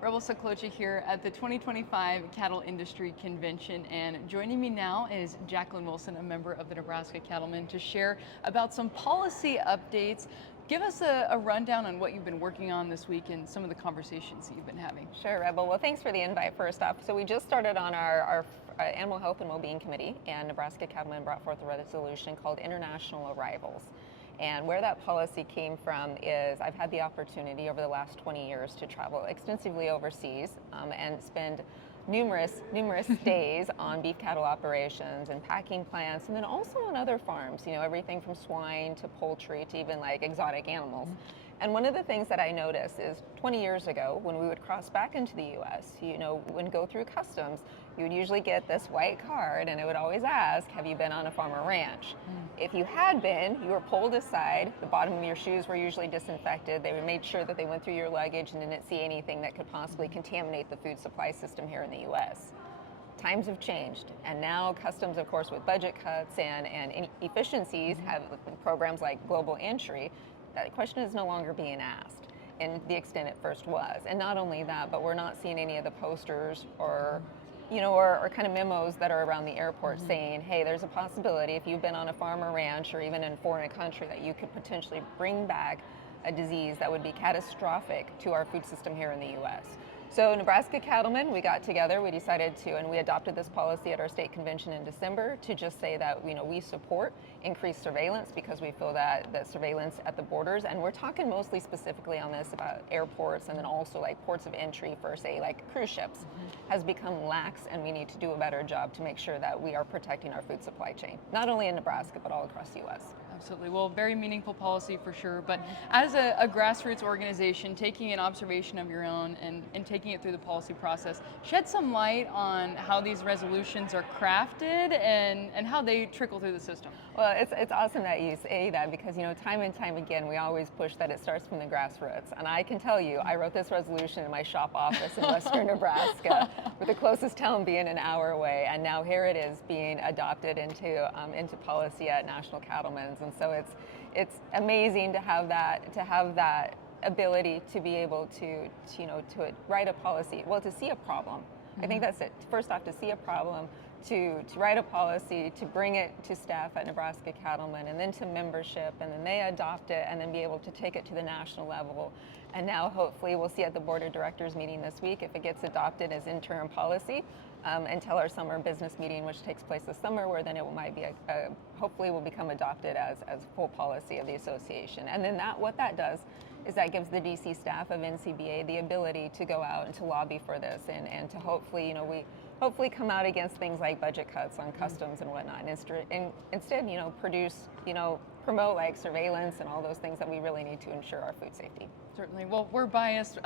Rebel Seclocha here at the 2025 Cattle Industry Convention, and joining me now is Jacqueline Wilson, a member of the Nebraska Cattlemen, to share about some policy updates. Give us a rundown on what you've been working on this week and some of the conversations that you've been having. Sure, Rebel. Well, thanks for the invite first off. So we just started on our Animal Health and Wellbeing Committee, and Nebraska Cattlemen brought forth a resolution called International Arrivals. And where that policy came from is I've had the opportunity over the last 20 years to travel extensively overseas and spend numerous days on beef cattle operations and packing plants, and then also on other farms, everything from swine to poultry to even like exotic animals. And one of the things that I noticed is 20 years ago, when we would cross back into the U.S., when go through customs, you would usually get this white card, and it would always ask, have you been on a farm or ranch? If you had been, you were pulled aside, the bottom of your shoes were usually disinfected, they made sure that they went through your luggage and didn't see anything that could possibly contaminate the food supply system here in the U.S. Times have changed, and now customs, of course, with budget cuts and efficiencies, have programs like global entry. That question is no longer being asked in the extent it first was. And not only that, but we're not seeing any of the posters or kind of memos that are around the airport saying, hey, there's a possibility if you've been on a farm or ranch or even in a foreign country that you could potentially bring back a disease that would be catastrophic to our food system here in the U.S. So Nebraska Cattlemen, we got together, we decided to, and we adopted this policy at our state convention in December to just say that, we support increased surveillance because we feel that the surveillance at the borders, and we're talking mostly specifically on this about airports and then also like ports of entry for say like cruise ships, has become lax, and we need to do a better job to make sure that we are protecting our food supply chain, not only in Nebraska, but all across the U.S. Absolutely. Well, very meaningful policy for sure. But as a grassroots organization, taking an observation of your own and taking it through the policy process, shed some light on how these resolutions are crafted and how they trickle through the system. Well, it's awesome that you say that because, time and time again, we always push that it starts from the grassroots. And I can tell you, I wrote this resolution in my shop office in western Nebraska, with the closest town being an hour away. And now here it is being adopted into policy at National Cattlemen's. And so it's amazing to have that ability to be able to write a policy. Well, to see a problem. I think that's it. First off, to see a problem, to write a policy, to bring it to staff at Nebraska Cattlemen, and then to membership, and then they adopt it, and then be able to take it to the national level. And now hopefully we'll see at the board of directors meeting this week if it gets adopted as interim policy until our summer business meeting, which takes place this summer, where then it might be hopefully will become adopted as full policy of the association. And then what that does is that gives the DC staff of NCBA the ability to go out and to lobby for this and to hopefully, we hopefully come out against things like budget cuts on customs and whatnot, and instead, promote like surveillance and all those things that we really need to ensure our food safety. Certainly. Well, we're biased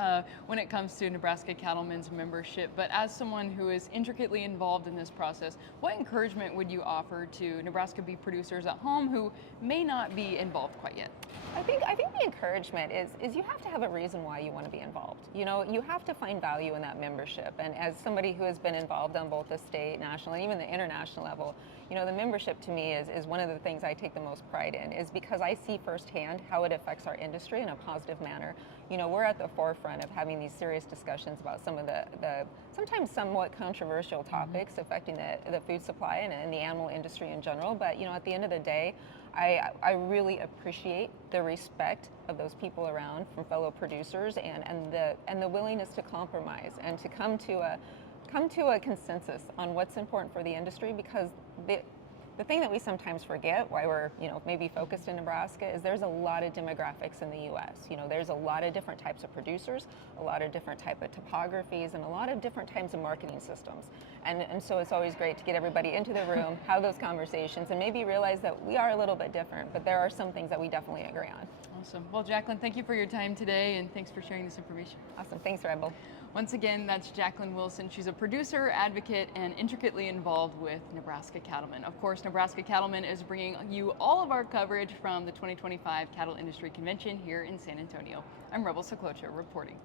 when it comes to Nebraska Cattlemen's membership, but as someone who is intricately involved in this process, what encouragement would you offer to Nebraska beef producers at home who may not be involved quite yet? I think the encouragement is you have to have a reason why you want to be involved. You have to find value in that membership. And as somebody who has been involved on both the state, national, and even the international level, the membership to me is one of the things I take the most pride in, is because I see firsthand how it affects our industry in a positive manner. We're at the forefront of having these serious discussions about some of the sometimes somewhat controversial topics affecting the food supply and the animal industry in general. But at the end of the day, I really appreciate the respect of those people around from fellow producers and the willingness to compromise and to come to a consensus on what's important for the industry, because the thing that we sometimes forget, why we're maybe focused in Nebraska, is there's a lot of demographics in the U.S. There's a lot of different types of producers, a lot of different type of topographies, and a lot of different types of marketing systems. And so it's always great to get everybody into the room, have those conversations, and maybe realize that we are a little bit different, but there are some things that we definitely agree on. Awesome. Well, Jacqueline, thank you for your time today, and thanks for sharing this information. Awesome. Thanks, Rebel. Once again, that's Jacqueline Wilson. She's a producer, advocate, and intricately involved with Nebraska Cattlemen. Of course, Nebraska Cattlemen is bringing you all of our coverage from the 2025 Cattle Industry Convention here in San Antonio. I'm Rebel Seclocha reporting.